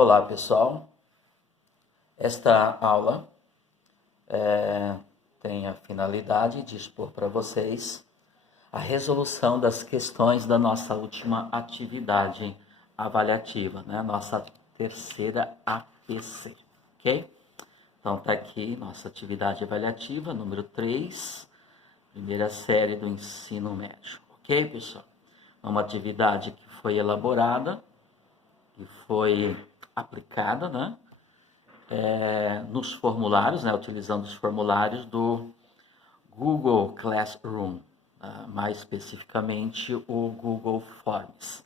Olá, pessoal. Esta aula tem a finalidade de expor para vocês a resolução das questões da nossa última atividade avaliativa, né? Nossa terceira APC, ok? Então, está aqui nossa atividade avaliativa, número 3, primeira série do ensino médio, ok, pessoal? É uma atividade que foi elaborada e foi aplicada, né? Nos formulários, né, utilizando os formulários do Google Classroom, mais especificamente o Google Forms.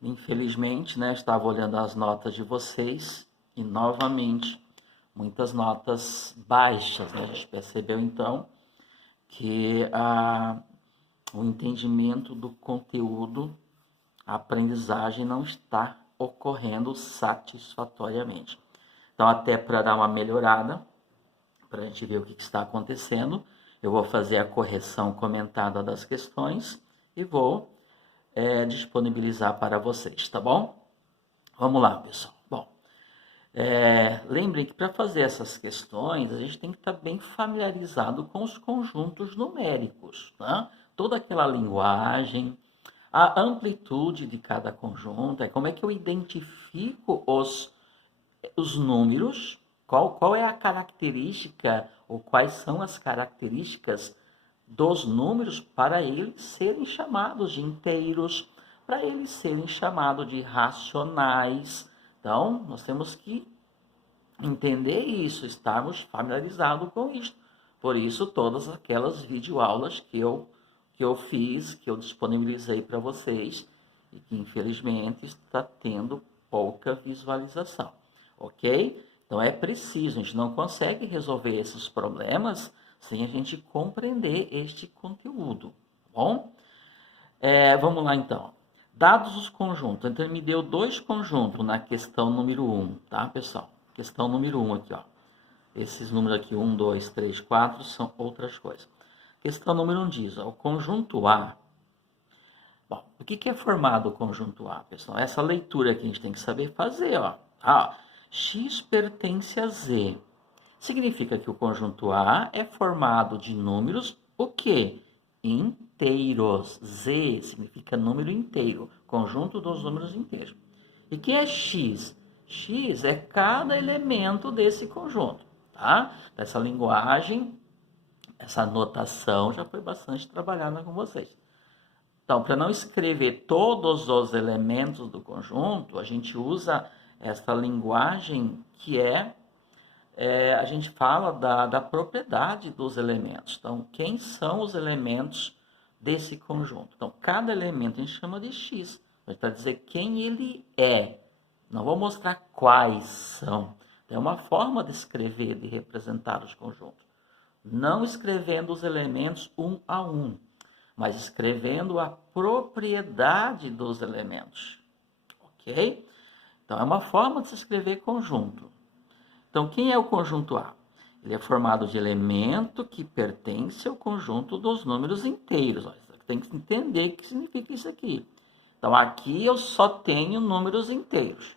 Infelizmente, né, estava olhando as notas de vocês e, novamente, muitas notas baixas. Né? A gente percebeu, então, que o entendimento do conteúdo, a aprendizagem não está ocorrendo satisfatoriamente. Então, até para dar uma melhorada, para a gente ver o que está acontecendo, eu vou fazer a correção comentada das questões e vou disponibilizar para vocês, tá bom? Vamos lá, pessoal. Bom, lembrem que para fazer essas questões, a gente tem que estar bem familiarizado com os conjuntos numéricos, né? Toda aquela linguagem, a amplitude de cada conjunto, como é que eu identifico os números, qual é a característica, ou quais são as características dos números para eles serem chamados de inteiros, para eles serem chamados de racionais. Então, nós temos que entender isso, estarmos familiarizados com isso. Por isso, todas aquelas videoaulas que eu fiz, que eu disponibilizei para vocês, e que infelizmente está tendo pouca visualização, ok? Então é preciso, a gente não consegue resolver esses problemas sem a gente compreender este conteúdo, tá bom? Vamos lá então. Dados os conjuntos, então ele me deu dois conjuntos na questão número 1, tá, pessoal? Questão número 1 aqui, ó. Esses números aqui, 1, 2, 3, 4, são outras coisas. Questão número 1 diz, ó, o conjunto A. Bom, o que é formado o conjunto A, pessoal? Essa leitura aqui a gente tem que saber fazer, ó. X pertence a Z. Significa que o conjunto A é formado de números, o quê? Inteiros. Z significa número inteiro, conjunto dos números inteiros. E que é X? X é cada elemento desse conjunto, tá? Essa linguagem, essa notação já foi bastante trabalhada com vocês. Então, para não escrever todos os elementos do conjunto, a gente usa essa linguagem que a gente fala da propriedade dos elementos. Então, quem são os elementos desse conjunto? Então, cada elemento a gente chama de X. Para dizer quem ele é. Não vou mostrar quais são. É uma forma de escrever, de representar os conjuntos. Não escrevendo os elementos um a um, mas escrevendo a propriedade dos elementos. Ok? Então, é uma forma de se escrever conjunto. Então, quem é o conjunto A? Ele é formado de elemento que pertence ao conjunto dos números inteiros. Você tem que entender o que significa isso aqui. Então, aqui eu só tenho números inteiros.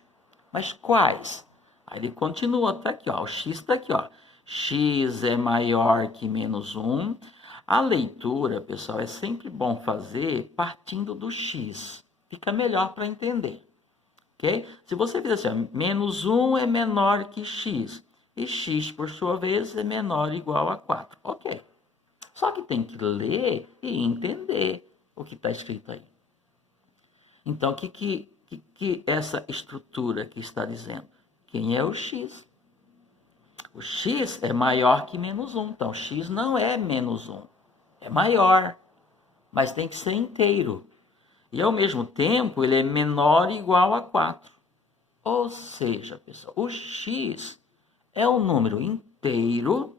Mas quais? Aí ele continua até aqui, ó. O X está aqui, ó. X é maior que menos 1. A leitura, pessoal, é sempre bom fazer partindo do X. Fica melhor para entender. Okay? Se você fizer assim, ó, menos 1 é menor que X. E X, por sua vez, é menor ou igual a 4. Ok. Só que tem que ler e entender o que está escrito aí. Então, o que essa estrutura aqui está dizendo? Quem é o X? O X é maior que menos 1. Então, X não é menos 1. É maior, mas tem que ser inteiro. E, ao mesmo tempo, ele é menor ou igual a 4. Ou seja, pessoal, o X é um número inteiro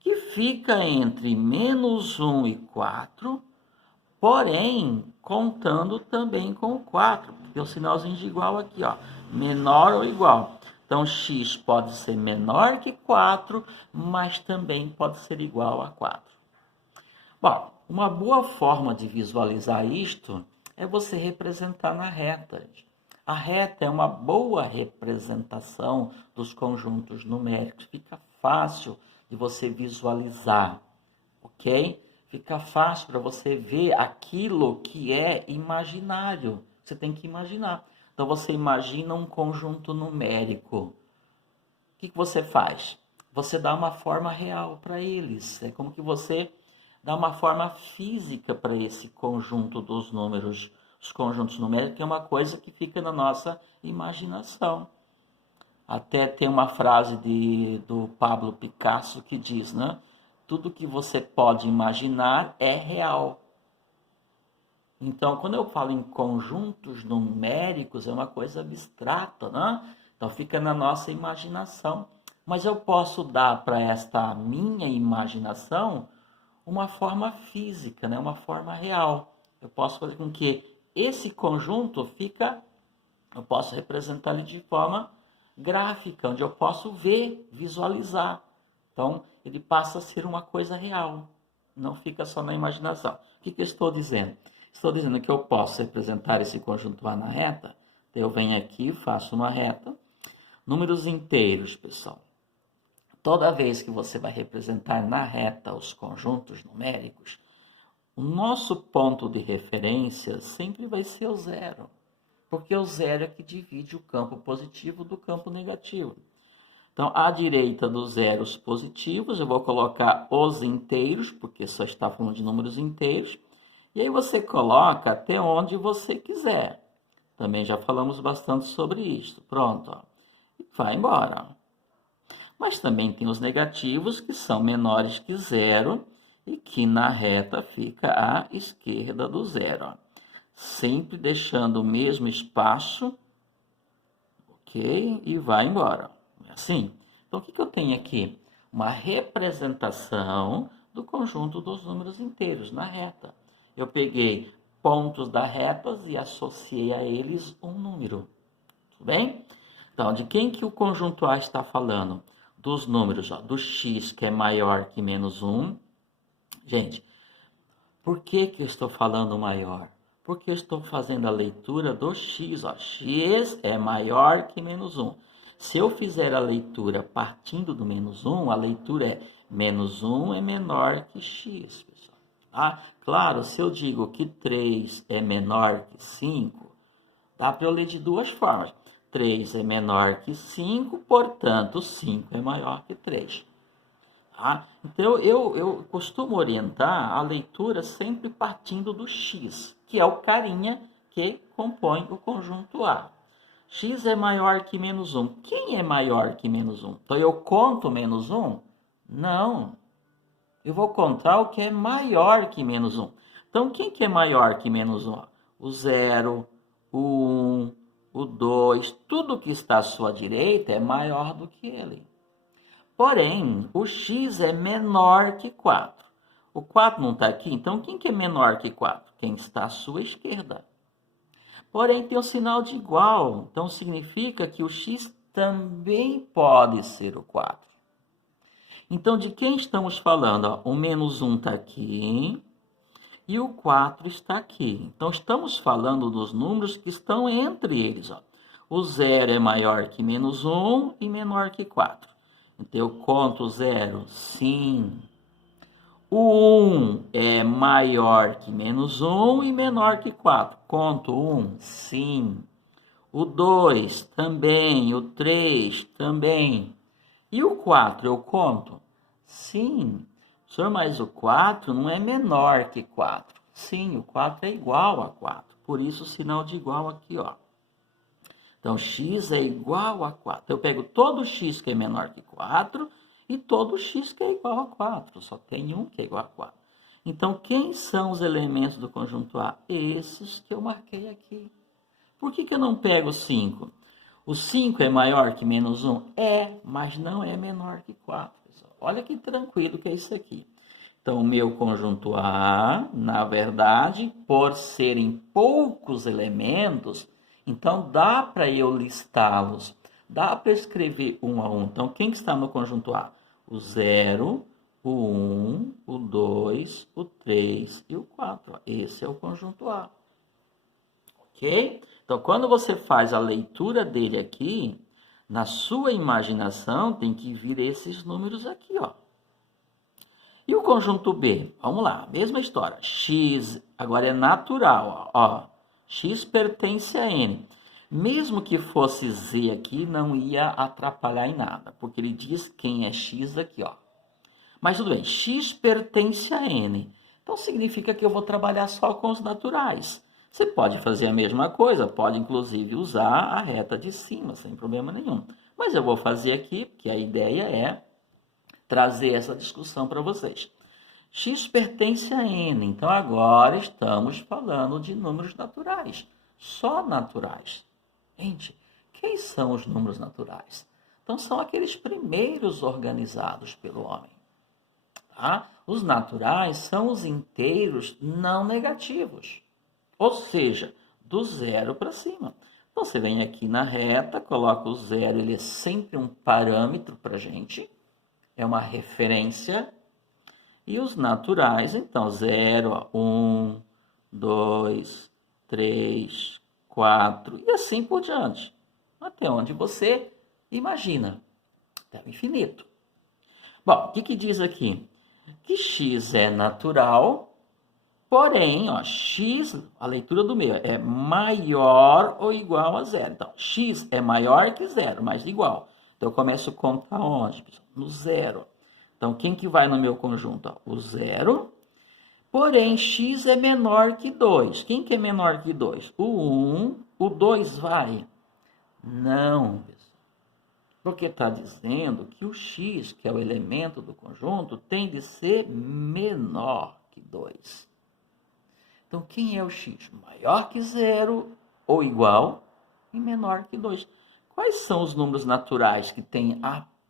que fica entre menos 1 e 4, porém, contando também com o 4, porque o sinalzinho de igual aqui, ó, menor ou igual. Então, X pode ser menor que 4, mas também pode ser igual a 4. Bom, uma boa forma de visualizar isto é você representar na reta. A reta é uma boa representação dos conjuntos numéricos. Fica fácil de você visualizar, ok? Fica fácil para você ver aquilo que é imaginário. Você tem que imaginar. Então, você imagina um conjunto numérico. O que você faz? Você dá uma forma real para eles. É como que você dá uma forma física para esse conjunto dos números. Os conjuntos numéricos é uma coisa que fica na nossa imaginação. Até tem uma frase do Pablo Picasso que diz, né? Tudo que você pode imaginar é real. Então, quando eu falo em conjuntos numéricos, é uma coisa abstrata, né? Então, fica na nossa imaginação. Mas eu posso dar para esta minha imaginação uma forma física, né? Uma forma real. Eu posso fazer com que esse conjunto eu posso representar ele de forma gráfica, onde eu posso ver, visualizar. Então, ele passa a ser uma coisa real, não fica só na imaginação. O que eu estou dizendo? Estou dizendo que eu posso representar esse conjunto A na reta. Eu venho aqui, faço uma reta. Números inteiros, pessoal. Toda vez que você vai representar na reta os conjuntos numéricos, o nosso ponto de referência sempre vai ser o zero, porque o zero é que divide o campo positivo do campo negativo. Então, à direita dos zeros positivos, eu vou colocar os inteiros, porque só está falando de números inteiros, e aí você coloca até onde você quiser. Também já falamos bastante sobre isso. Pronto, ó. Vai embora. Mas também tem os negativos, que são menores que zero, e que na reta fica à esquerda do zero. Ó. Sempre deixando o mesmo espaço, ok? E vai embora. É assim. Então, o que eu tenho aqui? Uma representação do conjunto dos números inteiros na reta. Eu peguei pontos da reta e associei a eles um número. Tudo bem? Então, de quem que o conjunto A está falando? Dos números, ó, do x, que é maior que menos 1. Gente, por que eu estou falando maior? Porque eu estou fazendo a leitura do x. Ó. X é maior que menos 1. Se eu fizer a leitura partindo do menos 1, a leitura é menos 1 é menor que x, pessoal. Ah, claro, se eu digo que 3 é menor que 5, dá para eu ler de duas formas. 3 é menor que 5, portanto, 5 é maior que 3. Tá? Então, eu costumo orientar a leitura sempre partindo do x, que é o carinha que compõe o conjunto A. X é maior que menos 1. Quem é maior que menos 1? Então, eu conto menos 1? Não. Eu vou contar o que é maior que menos 1. Então, quem que é maior que menos 1? O 0, o 1, o 2, tudo que está à sua direita é maior do que ele. Porém, o x é menor que 4. O 4 não está aqui, então quem que é menor que 4? Quem está à sua esquerda. Porém, tem o sinal de igual, então significa que o x também pode ser o 4. Então, de quem estamos falando? Ó, o menos 1 está aqui e o 4 está aqui. Então, estamos falando dos números que estão entre eles. Ó. O 0 é maior que menos 1 e menor que 4. Então, eu conto 0, sim. O 1 é maior que menos 1 e menor que 4. Conto 1, sim. O 2 também, o 3 também. E o 4 eu conto? Sim. Senhor, mas o 4 não é menor que 4. Sim, o 4 é igual a 4. Por isso o sinal de igual aqui, ó. Então, x é igual a 4. Eu pego todo x que é menor que 4 e todo x que é igual a 4. Só tem um que é igual a 4. Então, quem são os elementos do conjunto A? Esses que eu marquei aqui. Por que eu não pego 5? O 5 é maior que menos 1? É, mas não é menor que 4. Pessoal. Olha que tranquilo que é isso aqui. Então, o meu conjunto A, na verdade, por serem poucos elementos, então dá para eu listá-los. Dá para escrever um a um. Então, quem está no conjunto A? O 0, o 1, o 2, o 3 e o 4. Esse é o conjunto A. Ok? Então, quando você faz a leitura dele aqui, na sua imaginação tem que vir esses números aqui, ó. E o conjunto B? Vamos lá, mesma história. X agora é natural, ó. X pertence a N. Mesmo que fosse Z aqui, não ia atrapalhar em nada, porque ele diz quem é X aqui, ó. Mas tudo bem, X pertence a N. Então significa que eu vou trabalhar só com os naturais. Você pode fazer a mesma coisa, pode inclusive usar a reta de cima, sem problema nenhum. Mas eu vou fazer aqui, porque a ideia é trazer essa discussão para vocês. X pertence a N, então agora estamos falando de números naturais, só naturais. Gente, quem são os números naturais? Então são aqueles primeiros organizados pelo homem. Tá? Os naturais são os inteiros não negativos, ou seja, do zero para cima. Então você vem aqui na reta, coloca o zero, ele é sempre um parâmetro para a gente, é uma referência. E os naturais, então, 0, 1, 2, 3, 4 e assim por diante. Até onde você imagina, até o infinito. Bom, o que diz aqui? Que x é natural, porém, ó, x, a leitura do meio, é maior ou igual a zero. Então, x é maior que zero, mas igual. Então, eu começo a contar onde? No zero. Então, quem que vai no meu conjunto? O zero. Porém, x é menor que 2. Quem que é menor que 2? O 1. O 2 vai? Não, pessoal. Porque está dizendo que o x, que é o elemento do conjunto, tem de ser menor que 2. Então, quem é o x? Maior que 0 ou igual e menor que 2. Quais são os números naturais que têm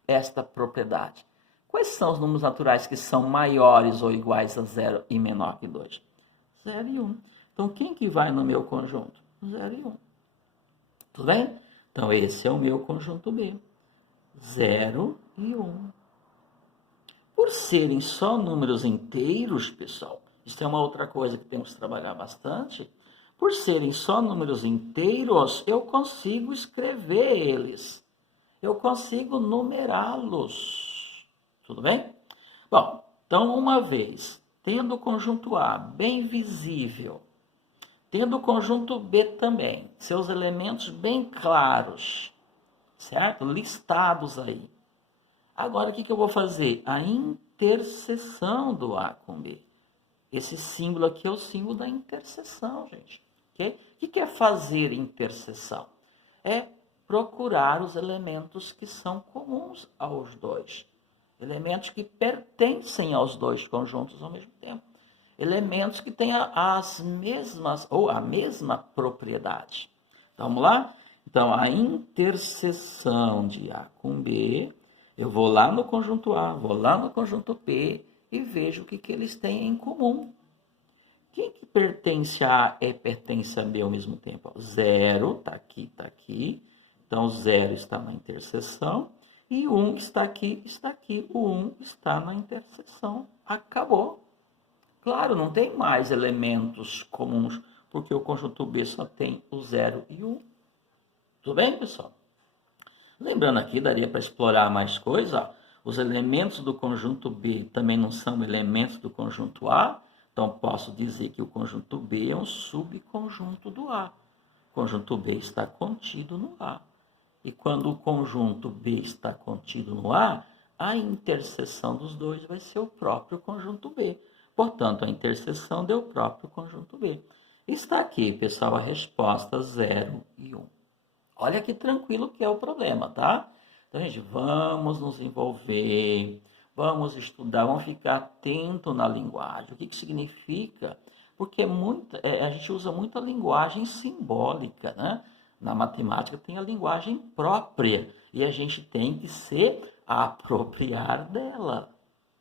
esta propriedade? Quais são os números naturais que são maiores ou iguais a 0 e menor que 2? 0 e 1. Então, quem que vai no meu conjunto? 0 e 1. Tudo bem? Então, esse é o meu conjunto B. 0 e 1. Por serem só números inteiros, pessoal, isso é uma outra coisa que temos que trabalhar bastante. Por serem só números inteiros, eu consigo escrever eles. Eu consigo numerá-los. Tudo bem? Bom, então uma vez, tendo o conjunto A bem visível, tendo o conjunto B também, seus elementos bem claros, certo? Listados aí. Agora, o que eu vou fazer? A interseção do A com B. Esse símbolo aqui é o símbolo da interseção, gente. Okay? O que é fazer interseção? É procurar os elementos que são comuns aos dois. Elementos que pertencem aos dois conjuntos ao mesmo tempo. Elementos que têm as mesmas, ou a mesma propriedade. Então, vamos lá? Então, a interseção de A com B, eu vou lá no conjunto A, vou lá no conjunto B e vejo o que eles têm em comum. Quem que pertence a A e pertence a B ao mesmo tempo? 0, está aqui, está aqui. Então, 0 está na interseção. E o 1 está aqui, está aqui. O 1 está na interseção. Acabou. Claro, não tem mais elementos comuns, porque o conjunto B só tem o 0 e o 1. Tudo bem, pessoal? Lembrando aqui, daria para explorar mais coisa. Os elementos do conjunto B também não são elementos do conjunto A. Então, posso dizer que o conjunto B é um subconjunto do A. O conjunto B está contido no A. E quando o conjunto B está contido no A, a interseção dos dois vai ser o próprio conjunto B. Portanto, a interseção deu o próprio conjunto B. Está aqui, pessoal, a resposta 0 e 1. Olha que tranquilo que é o problema, tá? Então, gente, vamos nos envolver, vamos estudar, vamos ficar atento na linguagem. O que significa? Porque a gente usa muito a linguagem simbólica, né? Na matemática tem a linguagem própria e a gente tem que se apropriar dela.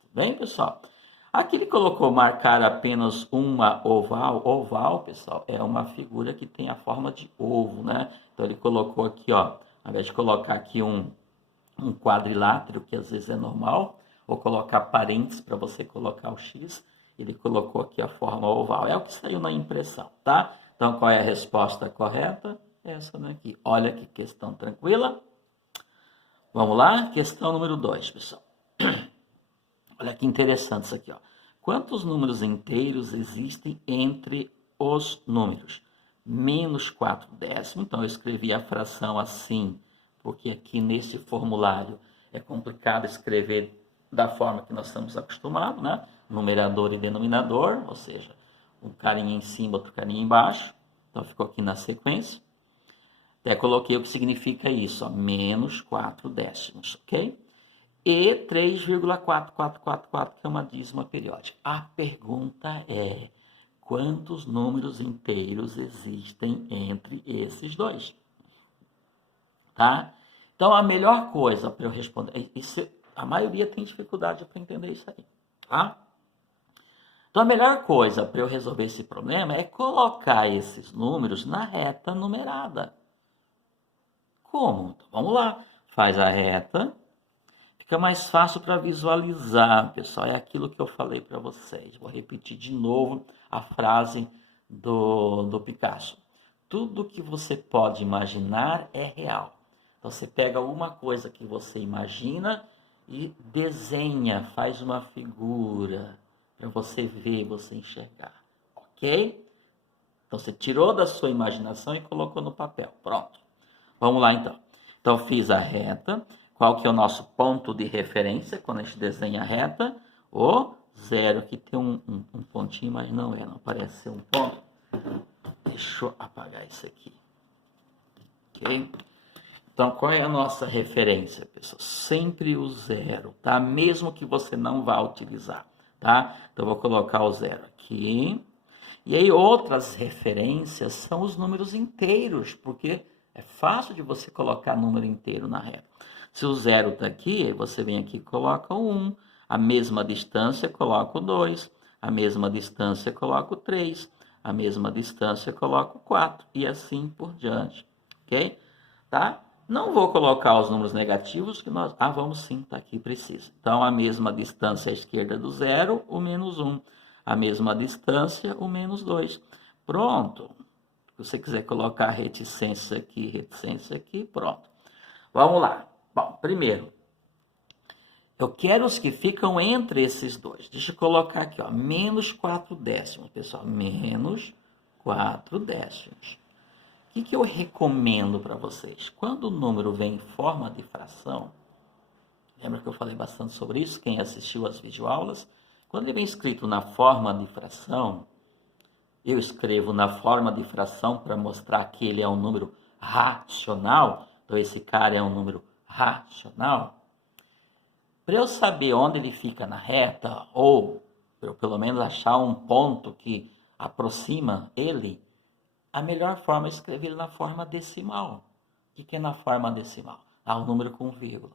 Tudo bem, pessoal? Aqui ele colocou marcar apenas uma oval. Oval, pessoal, é uma figura que tem a forma de ovo, né? Então ele colocou aqui, ó, ao invés de colocar aqui um quadrilátero, que às vezes é normal, ou colocar parênteses para você colocar o X, ele colocou aqui a forma oval. É o que saiu na impressão, tá? Então, qual é a resposta correta? essa daqui. Olha que questão tranquila. Vamos lá? Questão número 2, pessoal. Olha que interessante isso aqui, ó. Quantos números inteiros existem entre os números? Menos 4 décimos. Então, eu escrevi a fração assim, porque aqui nesse formulário é complicado escrever da forma que nós estamos acostumados, né? Numerador e denominador, ou seja, um carinha em cima, outro carinha embaixo. Então, ficou aqui na sequência. Até coloquei o que significa isso, ó, menos 4 décimos, ok? E 3,4444, que é uma dízima periódica. A pergunta é, quantos números inteiros existem entre esses dois? Tá? Então, a melhor coisa para eu responder... a maioria tem dificuldade para entender isso aí, tá? Então, a melhor coisa para eu resolver esse problema é colocar esses números na reta numerada. Como? Então, vamos lá. Faz a reta. Fica mais fácil para visualizar, pessoal. É aquilo que eu falei para vocês. Vou repetir de novo a frase do Picasso. Tudo que você pode imaginar é real. Então, você pega alguma coisa que você imagina e desenha, faz uma figura para você ver, você enxergar. Ok? Então, você tirou da sua imaginação e colocou no papel. Pronto. Vamos lá, então. Então, fiz a reta. Qual que é o nosso ponto de referência quando a gente desenha a reta? O zero. Aqui tem um pontinho, mas não é. Não parece ser um ponto. Deixa eu apagar isso aqui. Ok? Então, qual é a nossa referência, pessoal? Sempre o zero, tá? Mesmo que você não vá utilizar, tá? Então, eu vou colocar o zero aqui. E aí, outras referências são os números inteiros, porque é fácil de você colocar número inteiro na reta. Se o zero está aqui, você vem aqui e coloca o 1. A mesma distância, coloca o 2. A mesma distância, coloca o 3. A mesma distância, coloca o 4. E assim por diante. Ok? Tá? Não vou colocar os números negativos, que nós... vamos sim, tá aqui, precisa. Então, a mesma distância à esquerda do zero, o menos 1. A mesma distância, o menos 2. Pronto. Se você quiser colocar reticência aqui, pronto. Vamos lá. Bom, primeiro, eu quero os que ficam entre esses dois. Deixa eu colocar aqui, ó, menos 4 décimos, pessoal. Menos 4 décimos. O que eu recomendo para vocês? Quando o número vem em forma de fração, lembra que eu falei bastante sobre isso? Quem assistiu às videoaulas? Quando ele vem escrito na forma de fração, eu escrevo na forma de fração para mostrar que ele é um número racional. Então, esse cara é um número racional. Para eu saber onde ele fica na reta, ou para eu pelo menos achar um ponto que aproxima ele, a melhor forma é escrever ele na forma decimal. O que é na forma decimal? O número com vírgula.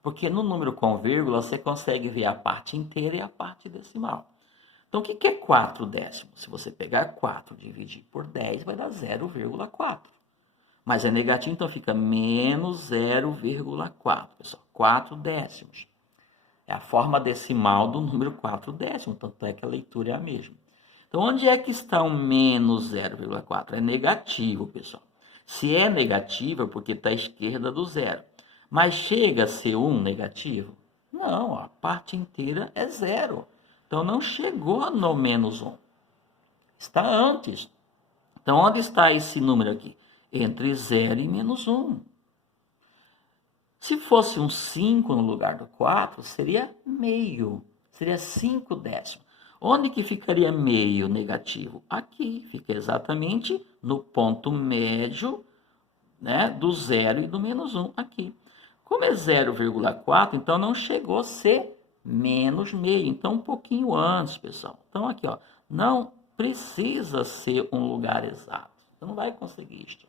Porque no número com vírgula você consegue ver a parte inteira e a parte decimal. Então, o que é 4 décimos? Se você pegar 4 e dividir por 10, vai dar 0,4. Mas é negativo, então fica menos 0,4, pessoal. 4 décimos. É a forma decimal do número 4 décimos, tanto é que a leitura é a mesma. Então, onde é que está o menos 0,4? É negativo, pessoal. Se é negativo, é porque está à esquerda do zero. Mas chega a ser 1 negativo? Não, a parte inteira é zero. Então, não chegou no menos 1. Está antes. Então, onde está esse número aqui? Entre 0 e menos 1. Se fosse um 5 no lugar do 4, seria meio. Seria 5 décimos. Onde que ficaria meio negativo? Aqui. Fica exatamente no ponto médio, né, do 0 e do menos 1. Aqui. Como é 0,4, então não chegou a ser menos meio. Então, um pouquinho antes, pessoal. Então, aqui, ó, não precisa ser um lugar exato. Você não vai conseguir isso,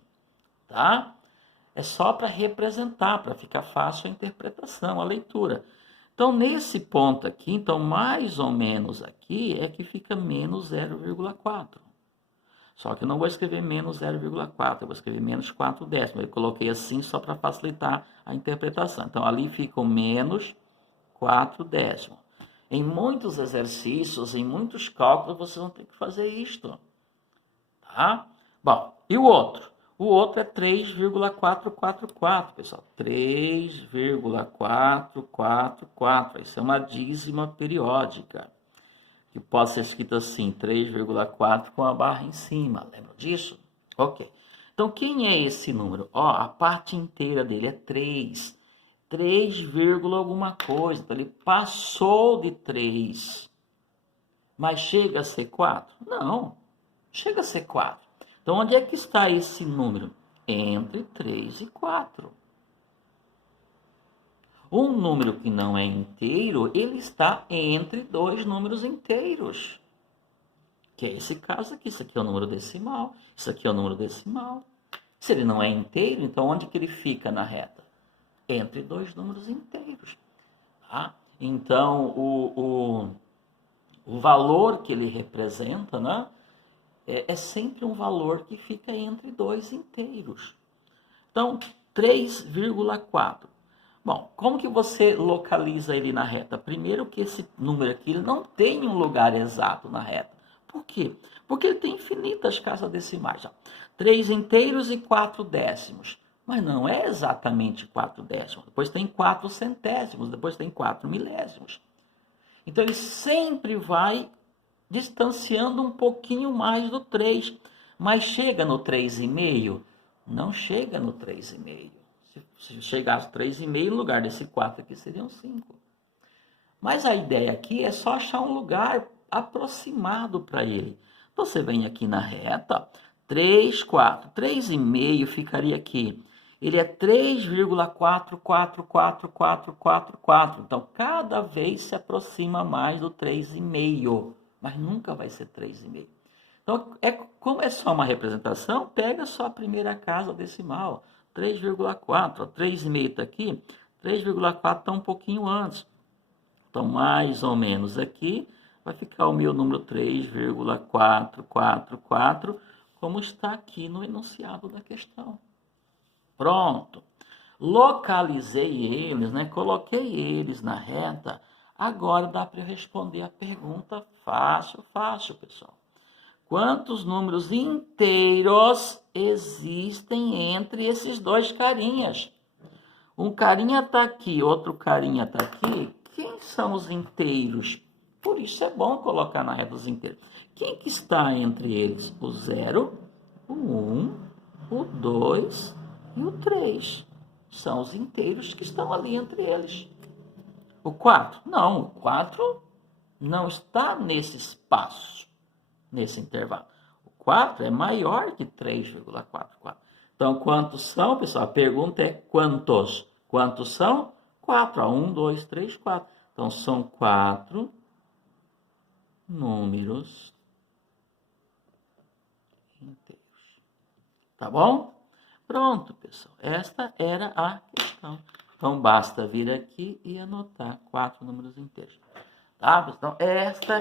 tá? É só para representar, para ficar fácil a interpretação, a leitura. Então, nesse ponto aqui, então, mais ou menos aqui, é que fica menos 0,4. Só que eu não vou escrever menos 0,4, eu vou escrever menos 4 décimos. Eu coloquei assim só para facilitar a interpretação. Então, ali fica o menos 4 décimos. Em muitos exercícios, em muitos cálculos, vocês vão ter que fazer isto. Tá? Bom, e o outro? O outro é 3,444, pessoal. 3,444. Isso é uma dízima periódica, que pode ser escrito assim, 3,4 com a barra em cima. Lembram disso? Ok. Então, quem é esse número? Ó, a parte inteira dele é 3. 3, alguma coisa. Então, ele passou de 3. Mas chega a ser 4? Não. Chega a ser 4. Então, onde é que está esse número? Entre 3 e 4. Um número que não é inteiro, ele está entre dois números inteiros. Que é esse caso aqui. Isso aqui é o número decimal. Isso aqui é o número decimal. Se ele não é inteiro, então onde que ele fica na reta? Entre dois números inteiros. Tá? Então, o valor que ele representa, né, é sempre um valor que fica entre dois inteiros. Então, 3,4. Bom, como que você localiza ele na reta? Primeiro que esse número aqui ele não tem um lugar exato na reta. Por quê? Porque ele tem infinitas casas decimais. 3 inteiros e 4 décimos. Mas não é exatamente 4 décimos. Depois tem 4 centésimos, depois tem 4 milésimos. Então ele sempre vai distanciando um pouquinho mais do 3. Mas chega no 3,5? Não chega no 3,5. Se chegasse 3,5, no lugar desse 4 aqui seriam 5. Mas a ideia aqui é só achar um lugar aproximado para ele. Então você vem aqui na reta, 3, 4. 3,5 ficaria aqui. Ele é 3,4444444. Então cada vez se aproxima mais do 3,5. Mas nunca vai ser 3,5. Então, como é só uma representação, pega só a primeira casa decimal. 3,4. 3,5 está aqui. 3,4 está um pouquinho antes. Então, mais ou menos aqui, vai ficar o meu número 3,444, como está aqui no enunciado da questão. Pronto. Localizei eles, né? Coloquei eles na reta. Agora dá para eu responder a pergunta fácil, pessoal. Quantos números inteiros existem entre esses dois carinhas? Um carinha está aqui, outro carinha está aqui. Quem são os inteiros? Por isso é bom colocar na reta os inteiros. Quem que está entre eles? O 0, o 1, o 2 e o 3. São os inteiros que estão ali entre eles. O 4? Não, o 4 não está nesse espaço, nesse intervalo. O 4 é maior que 3,44. Então, quantos são, pessoal? A pergunta é quantos? Quantos são? 4. 1, 2, 3, 4. Então, são 4 números inteiros. Tá bom? Pronto, pessoal. Esta era a questão. Então, basta vir aqui e anotar 4 números inteiros. Tá, pessoal? Então, esta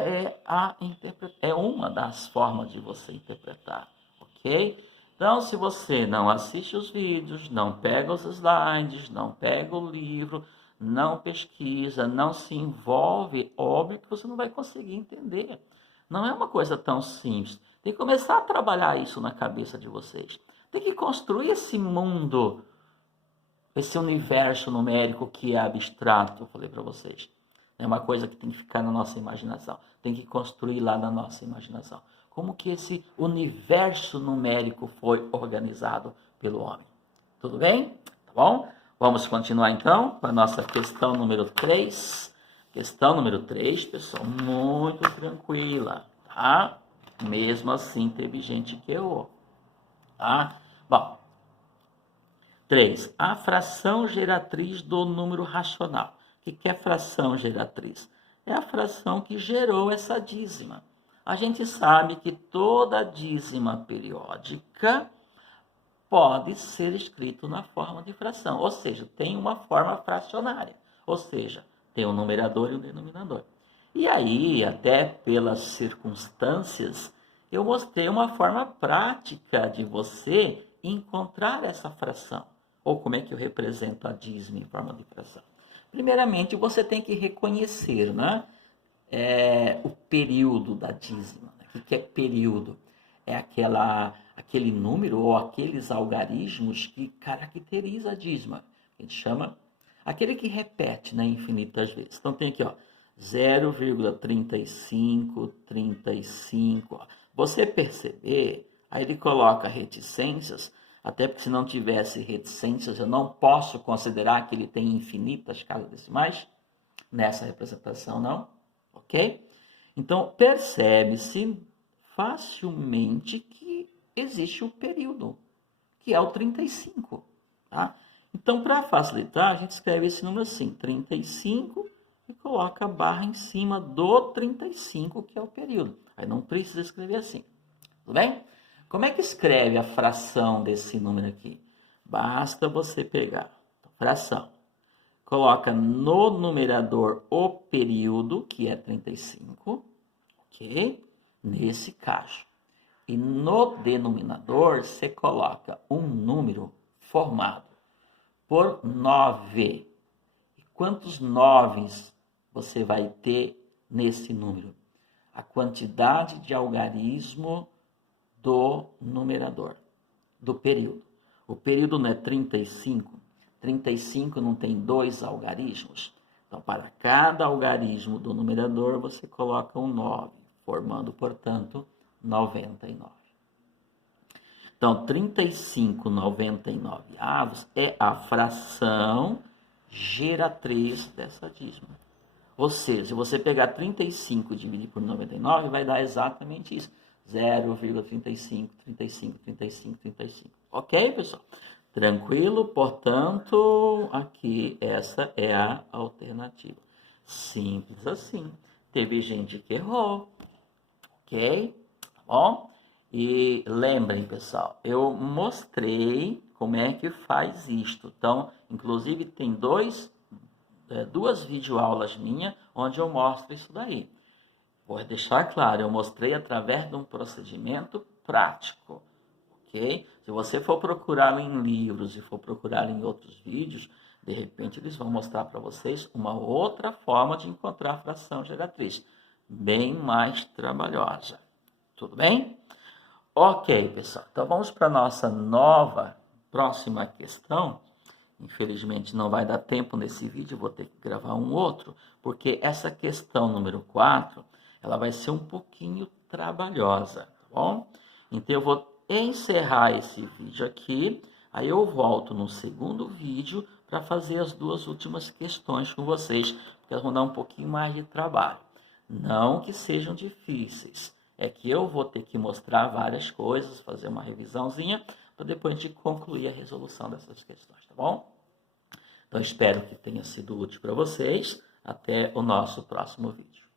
é uma das formas de você interpretar, ok? Então, se você não assiste os vídeos, não pega os slides, não pega o livro, não pesquisa, não se envolve, óbvio que você não vai conseguir entender. Não é uma coisa tão simples. Tem que começar a trabalhar isso na cabeça de vocês. Tem que construir esse mundo, esse universo numérico que é abstrato, eu falei para vocês. É uma coisa que tem que ficar na nossa imaginação. Tem que construir lá na nossa imaginação. Como que esse universo numérico foi organizado pelo homem. Tudo bem? Tá bom? Vamos continuar então com a nossa questão número 3. Questão número 3, pessoal, muito tranquila, tá? Mesmo assim, teve gente que errou, tá? Bom, 3. A fração geratriz do número racional. O que é fração geratriz? É a fração que gerou essa dízima. A gente sabe que toda dízima periódica pode ser escrito na forma de fração, ou seja, tem uma forma fracionária, ou seja, tem um numerador e um denominador. E aí, até pelas circunstâncias, eu mostrei uma forma prática de você encontrar essa fração, ou como é que eu represento a dízima em forma de fração. Primeiramente, você tem que reconhecer, né, o período da dízima. O que é período? É aquele número ou aqueles algarismos que caracteriza a dízima. A gente chama aquele que repete, né, infinitas vezes. Então tem aqui, ó, 0,3535. Ó. Você perceber, aí ele coloca reticências, até porque se não tivesse reticências, eu não posso considerar que ele tem infinitas casas decimais nessa representação, não, ok? Então percebe-se facilmente que existe o período, que é o 35, tá? Então, para facilitar, a gente escreve esse número assim, 35, e coloca a barra em cima do 35, que é o período. Aí não precisa escrever assim, tudo bem? Como é que escreve a fração desse número aqui? Basta você pegar a fração, coloca no numerador o período, que é 35, ok? Nesse caso. E no denominador, você coloca um número formado por 9. E quantos noves você vai ter nesse número? A quantidade de algarismo do numerador, do período. O período não é 35. 35 não tem 2 algarismos. Então, para cada algarismo do numerador, você coloca um 9, formando, portanto, 99. Então, 35,99 avos é a fração geratriz dessa dízima. Ou seja, se você pegar 35 e dividir por 99, vai dar exatamente isso. 0,35, 35, 35, 35. Ok, pessoal? Tranquilo? Portanto, aqui essa é a alternativa. Simples assim. Teve gente que errou. Ok? Tá bom? E lembrem, pessoal, eu mostrei como é que faz isto. Então, inclusive, tem duas videoaulas minhas onde eu mostro isso daí. Vou deixar claro, eu mostrei através de um procedimento prático, ok? Se você for procurar em livros e for procurar em outros vídeos, de repente eles vão mostrar para vocês uma outra forma de encontrar a fração geratriz, bem mais trabalhosa. Tudo bem? Ok, pessoal. Então vamos para a nossa próxima questão. Infelizmente não vai dar tempo nesse vídeo, vou ter que gravar um outro, porque essa questão número 4, ela vai ser um pouquinho trabalhosa, tá bom? Então eu vou encerrar esse vídeo aqui, aí eu volto no segundo vídeo para fazer as duas últimas questões com vocês, porque elas vão dar um pouquinho mais de trabalho. Não que sejam difíceis, é que eu vou ter que mostrar várias coisas, fazer uma revisãozinha, para depois a gente concluir a resolução dessas questões, tá bom? Então, espero que tenha sido útil para vocês. Até o nosso próximo vídeo.